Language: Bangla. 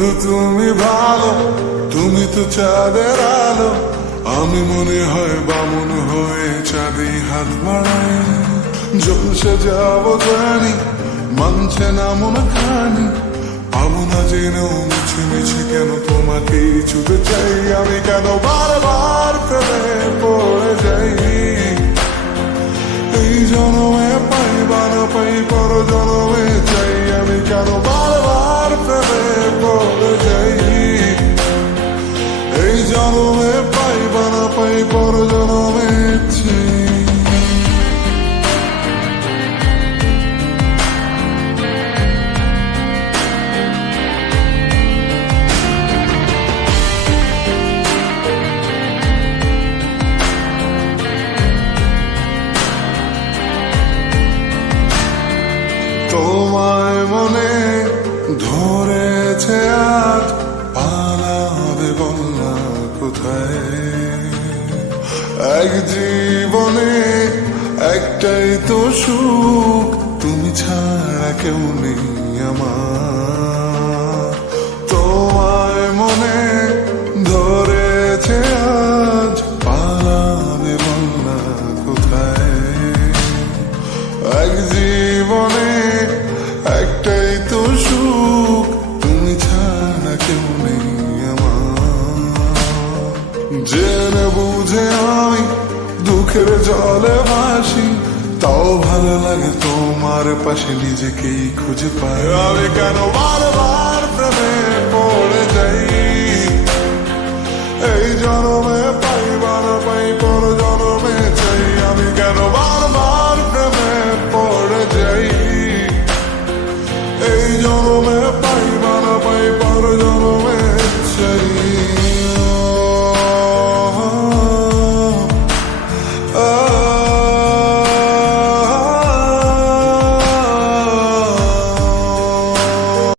বন্ধু তুমি ভালো, তুমি তো চাঁদের আলো। আমি মনে হয় বামুন হয়ে চাঁদে হাত বাড়াই, জলসে যাবো জানি, মানছে না মন খানি। পাবো না জেনেও মিছে মিছে কেন তোমাকে ছুতে চাই, আমি কেন বারবার প্রেমে পড়ে যাই। এই জনমে পাই বা না পাই, পর জনমে চাই, আমি কেন বারবার প্রেমে পড়ে যাই। এই জনমে পাই বা না পাই, পর জনমে চাই। তোমায় মনে ধরেছে আজ, পালাবে বলনা কোথায়। এক জীবনে একটাই তো সুখ, তুমি ছাড়া কেউ নেই আমার। তোমায় মনে ধরেছে আজ, পালাবে বলনা কোথায়। এক জীবনে একটাই তো সুখ, তুমি ছাড়া কেউ নেই আমার। জেনে বুঝে আমি দুঃখের জলে ভাসি, তাও ভালো লাগে তোমার পাশে নিজেকেই খুঁজে পাই। আমি কেন বারবার প্রেমে পড়ে যাই, এই জনমে পাই বা না পাই, পর জনমে চাই। আমি কেন